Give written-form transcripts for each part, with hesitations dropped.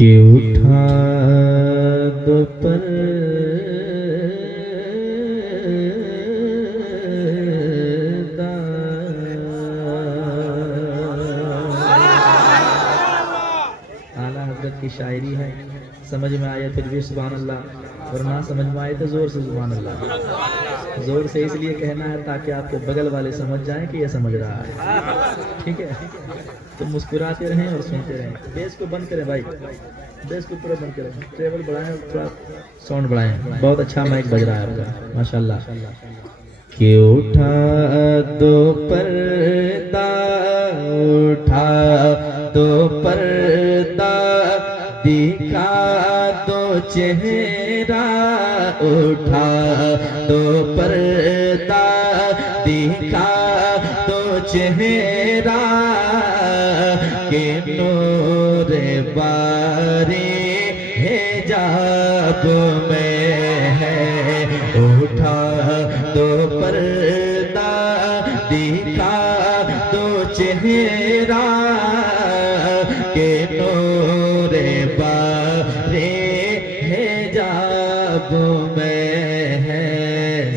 کہ اٹھا دو پردہ، اعلیٰ حضرت کی شاعری ہے، سمجھ میں آئے پھر بھی سبحان اللہ، اور نہ سمجھ میں آئے تو زور سے سبحان اللہ۔ زور سے اس لیے کہنا ہے تاکہ آپ کے بغل والے سمجھ جائیں کہ یہ سمجھ رہا ہے، ٹھیک ہے؟ تو مسکراتے رہیں اور سنتے رہیں۔ بیس کو بند کریں بھائی، بیس کو پورا بند کریں، ٹیبل بڑھائیں، تھوڑا ساؤنڈ بڑھائیں، بہت اچھا مائک بج رہا ہے آپ کا ماشاءاللہ۔ کہ اٹھا دو پردہ، اٹھا دو پردہ، دکھا دو چہرہ، اٹھا دو پردہ، دکھا دو چہرہ، کہ نور باری حجاب میں ہے۔ اٹھا دو پردہ، دکھا دو چہرہ، کہ نور باری حجاب میں ہے۔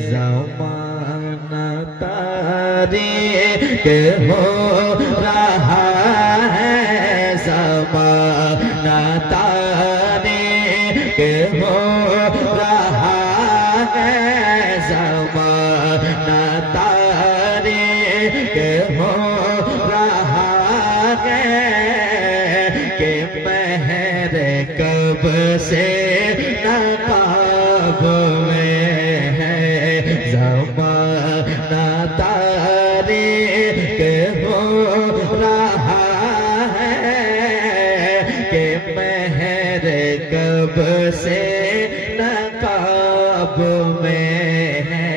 زمانہ تاریک ہو رہا ہے، زمانہ تاریک ہو رہا ہے، زمانہ تاریک ہو رہا ہے، کہ مہر کب سے نقاب میں ہے۔ زمانہ تاریک ہو رہا ہے، کہ مہر کب سے نقاب میں ہے۔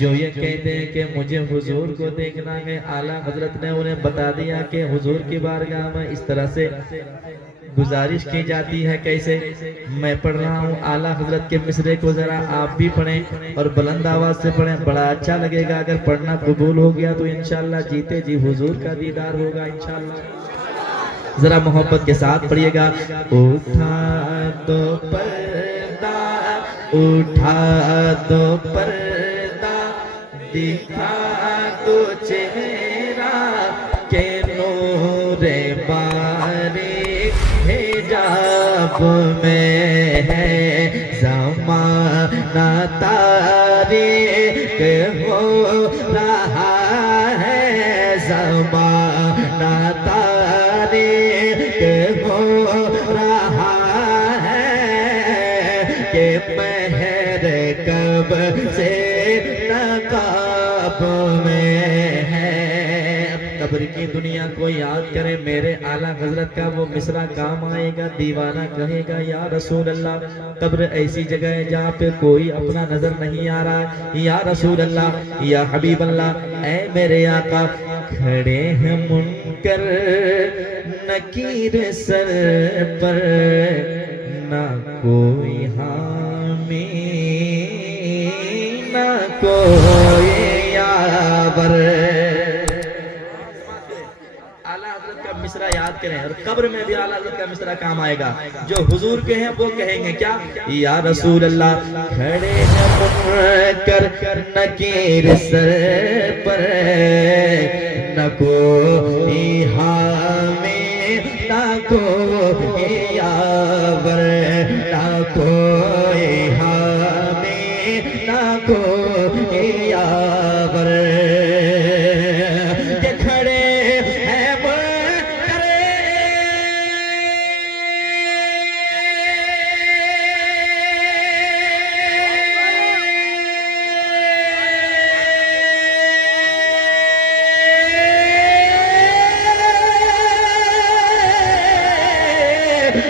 جو یہ کہتے ہیں کہ مجھے حضور کو دیکھنا ہے، اعلیٰ حضرت نے انہیں بتا دیا کہ حضور کی بارگاہ میں اس طرح سے گزارش کی جاتی ہے۔ کیسے؟ میں پڑھ رہا ہوں، اعلیٰ حضرت کے مصرے کو ذرا آپ بھی پڑھیں اور بلند آواز سے پڑھیں، بڑا اچھا لگے گا۔ اگر پڑھنا قبول ہو گیا تو انشاءاللہ جیتے جی حضور کا دیدار ہوگا انشاءاللہ۔ ذرا محبت کے ساتھ پڑھیے گا۔ اٹھا دو پردہ، اٹھا دو پردہ، دکھا دو چہرہ، کہ نور باری حجاب میں ہے۔ زمانہ تاریک ہو رہا ہے، زمانہ تاریک ہو رہا ہے، کہ مہر کب سے نقاب میں ہے۔ قبر کی دنیا کو یاد کرے، میرے اعلیٰ حضرت کا وہ مصرع کام آئے گا۔ دیوانہ کہے گا یا رسول اللہ، قبر ایسی جگہ ہے جہاں پہ کوئی اپنا نظر نہیں آ رہا ہے، یا رسول اللہ، یا حبیب اللہ، اے میرے آقا، کھڑے ہیں منکر نکیر سر پر، نہ کوئی حامی نہ کوئی یاور۔ اعلیٰ حضرت کا مصرع یاد کریں، اور قبر میں بھی اعلیٰ حضرت کا مصرع کام آئے گا۔ جو حضور کے ہیں وہ کہیں گے کیا؟ یا رسول اللہ، کھڑے ہیں منکر نکیر سر پر، نہ کوئی حامی نہ کوئی یاور، نہ کوئی حامی نہ کوئی یاور، کہ کھڑے ہیں منکر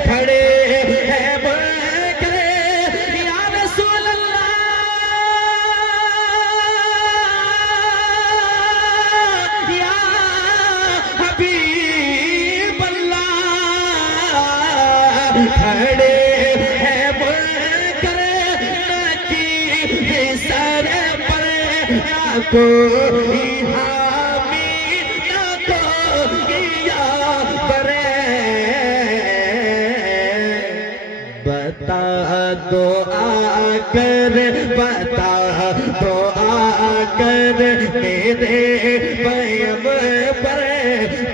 کھڑے ہیں منکر، یا رسول اللہ، یا حبیب اللہ، کھڑے ہیں منکر نکیر سر پر، نہ کوئی حامی نہ کوئی یاور، دو آ کر، بتا دو آ کر میرے پیم پر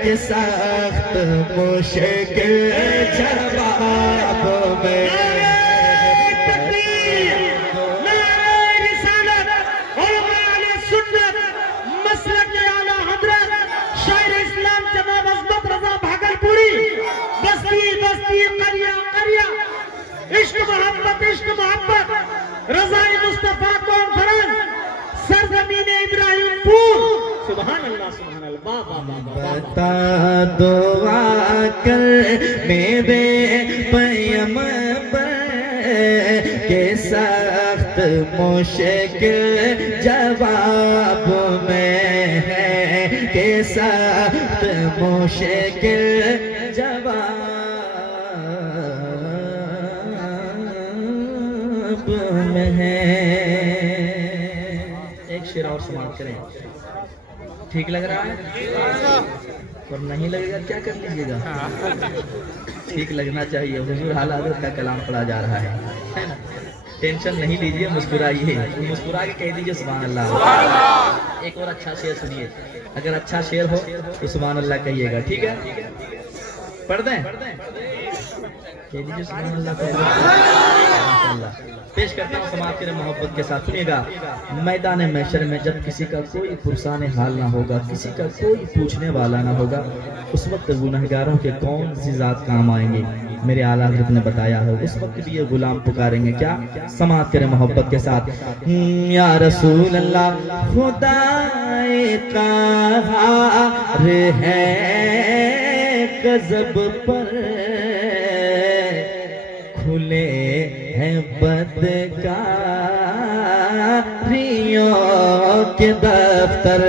کہ سخت مشکل جواب میں عشق محبت رضائی مصطفیٰ کانفرنس سرزمین ابراہیم پور. سبحان اللہ سبحان اللہ. بتا دو آ کر میرے پیم پر کہ سخت مشکل جواب میں ہے، کہ سخت مشکل جواب میں ہے. ایک شعر اور سماعت کریں. ٹھیک لگ رہا ہے؟ اور نہیں لگے گا کیا کر لیجیے گا؟ ٹھیک لگنا چاہیے. حضور اعلی حضرت کا کلام پڑھا جا رہا ہے. ٹینشن نہیں لیجیے، مسکرائیے. مسکرا کے کہہ دیجیے سبحان اللہ. ایک اور اچھا شعر سنیے. اگر اچھا شعر ہو تو سبحان اللہ کہیے گا. ٹھیک ہے؟ پڑھ دیں؟ کہہ دیجیے سبحان اللہ. پیش کرتا ہوں سماعت کریں محبت کے ساتھ. سنیے گا. میدان محشر میں جب کسی کا کوئی پرسان حال نہ ہوگا، کسی کا کوئی پوچھنے والا نہ ہوگا، اس وقت گنہگاروں کے کون سی ذات کام آئیں گے؟ میرے اعلیٰ حضرت نے بتایا ہے اس وقت بھی یہ غلام پکاریں گے. کیا؟ سماعت کریں محبت کے ساتھ. یا رسول اللہ خدا قہار ہے غضب پر، کھلے ہیں بدکاریوں کے دفتر.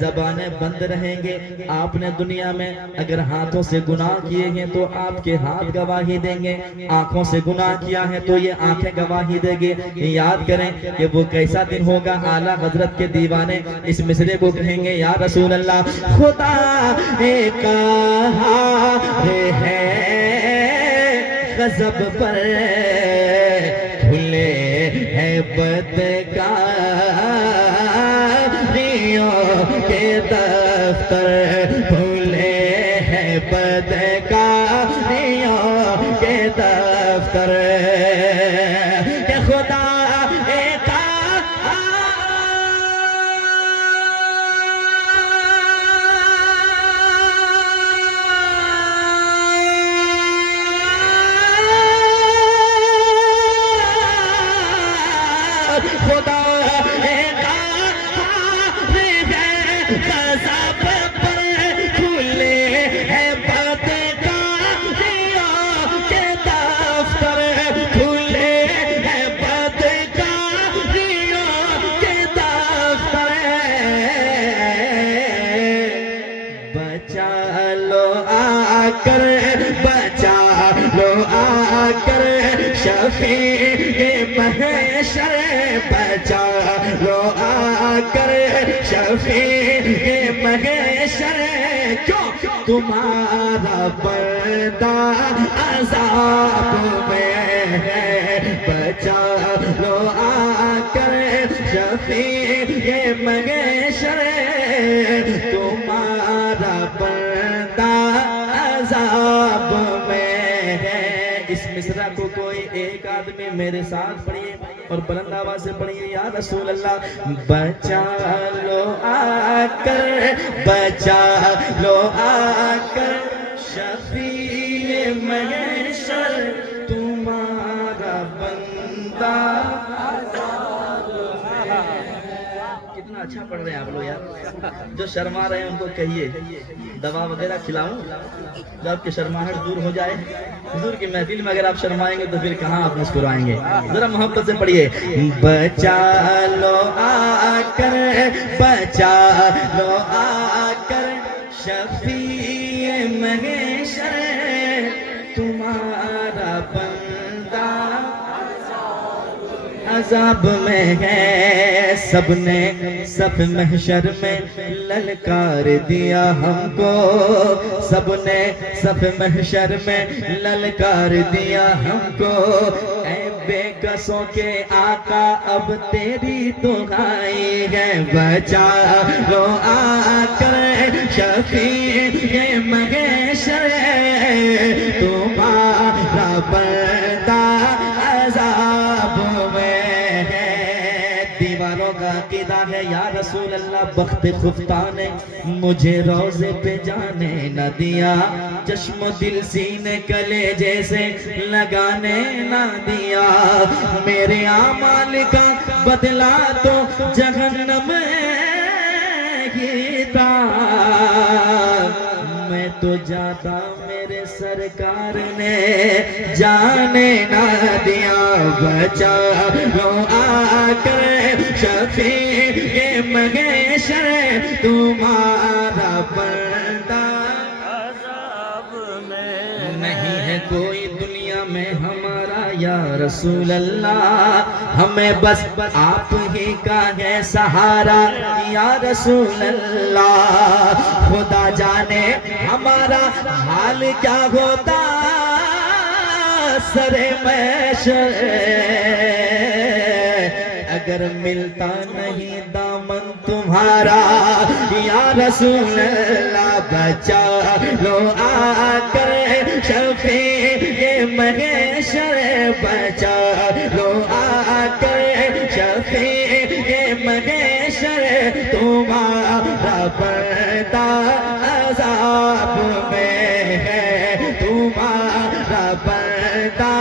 زبانیں بند رہیں گے. آپ نے دنیا میں اگر ہاتھوں سے گناہ کیے ہیں تو آپ کے ہاتھ گواہی دیں گے، آنکھوں سے گناہ کیا ہے تو یہ آنکھیں گواہی دیں گے. یاد کریں کہ وہ کیسا دن ہوگا. اعلیٰ حضرت کے دیوانے اس مصرے کو کہیں گے یا رسول اللہ خدا قہار ہے غضب پر، کھلے ہیں بدکاریوں کے دفتر، کھلے ہیں بدکاریوں کے دفتر. کہ خدا محشر بچا لو آ کر شفیع محشر، کیوں تمہارا بندہ عذاب میں ہے. بچا لو آ کر شفیع محشر، تمہارا بندہ عذاب میں ہے. اس مصرع کو کوئی ایک آدمی میرے ساتھ پڑھیے اور بلند آواز سے پڑھیے. یا رسول اللہ بچا لو آ کر، بچا لو آ کر شفیع محشر، تمہارا بندہ. کتنا اچھا پڑھ رہے ہیں آپ لوگ یار. جو شرما رہے ہیں ان کو کہیے دوا وغیرہ کھلاؤں جو آپ کی شرماہٹ دور ہو جائے. حضور کی محفل میں اگر آپ شرمائیں گے تو پھر کہاں آپ مسکرائیں گے. ذرا محبت سے پڑھیے. بچا لو آ کر، بچا لو آ کر شفیع محشر، تمہارا بندہ عذاب میں ہے، سب نے صف محشر میں للکار دیا ہم کو، سب نے صف محشر میں للکار دیا ہم کو، اے بے کسوں کے آقا اب تیری دعائیں ہے، بچا لو آ کر شفیع محشر، تمہارا بندہ عذاب میں ہے۔ دیوانوں کا عقیدہ ہے یا رسول اللہ بخت خفتہ نے مجھے روزے پہ جانے نہ دیا، چشم دل سینے کلے جیسے لگانے نہ دیا، میرے اعمال کا بدلہ تو جہنم ہی تھا، میں تو جاتا میرے سرکار نے جانے نہ دیا، بچا لو آ کر شفیع محشر، تمہارا بندہ عذاب میں نہیں ہے کوئی دنیا میں ہمارا یا رسول اللہ، ہمیں بس آپ ہی کا ہے سہارا یا رسول اللہ، خدا جانے ہمارا حال کیا ہوتا سر محشر، اگر ملتا نہیں دامن تمہارا یا رسول اللہ، بچا لو آ کر شفیع محشر، بچا لو آ کر شفیع محشر، تمہارا بندہ عذاب میں ہے، تمہارا بندہ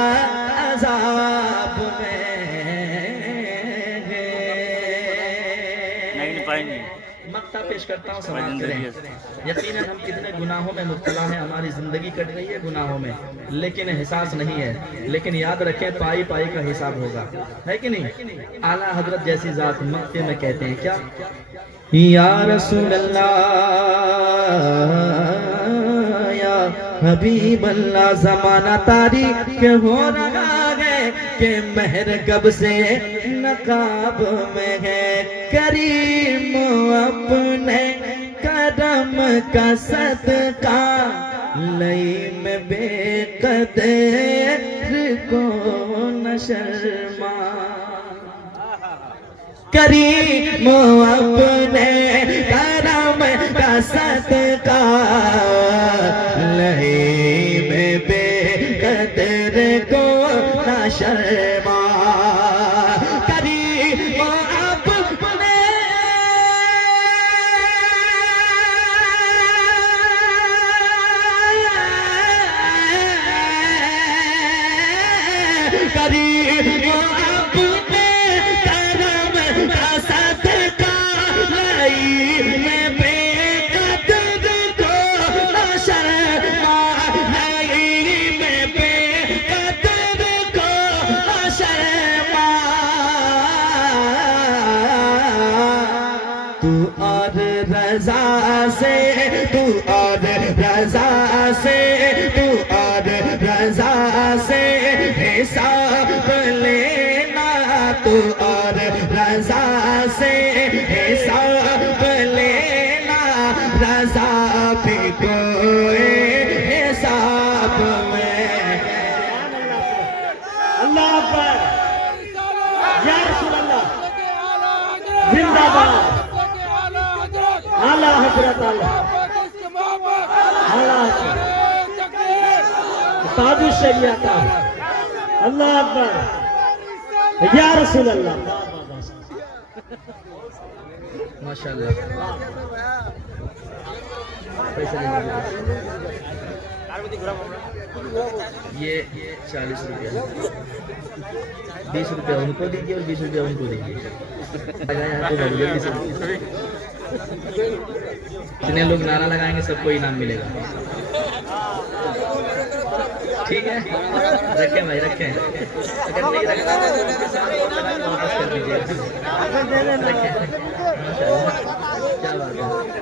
عذاب میں ہے۔ مقطع پیش کرتا ہوں، سماعت کریں۔ یقیناً ہم کتنے گناہوں میں مبتلا ہیں، ہماری زندگی کٹ رہی ہے گناہوں میں، لیکن احساس نہیں ہے، لیکن یاد رکھیں پائی پائی کا حساب ہوگا، ہے کہ نہیں؟ اعلیٰ حضرت جیسی ذات مقطع میں کہتے ہیں کیا؟ یا رسول اللہ یا حبیب اللہ، زمانہ تاریخ ہو رہا ہے کہ مہر کب سے نقاب میں ہے، کریم اپنے کرم کا صدقہ لئی میں بے قدر کو نہ شرما، کریم اپنے کرم کا صدقہ لئی میں بے قدر کو نہ شرما، کریم اپنے کریم اپنے کرم کا صدقہ لئی میں بے قدر کو نہ شرما، لئی میں بے قدر کو نہ شرما، تو اور رضا سے، تو اور رضا سے، تو اور رضا سے حساب لینا، تو اور رضا سے حساب لینا، رضا بھی کوئی حساب میں۔ اللہ اکبر، یا رسول اللہ زندہ باد، اعلیٰ حضرت تاج الشریعت، اللہ اکبر، یا رسول اللہ، ماشاءاللہ۔ یہ 40 روپیہ، 20 روپیہ ان کو دیجیے اور 20 روپیہ ان کو دیجیے، جتنے لوگ نعرہ لگائیں گے سب کو انعام ملے گا، ٹھیک ہے؟ رکھیں بھائی رکھیں، اگر نہیں رکھنا ہے تو اس کے ساتھ اور لگا کے واپس کر دیجیے، رکھیں، کیا بات ہے،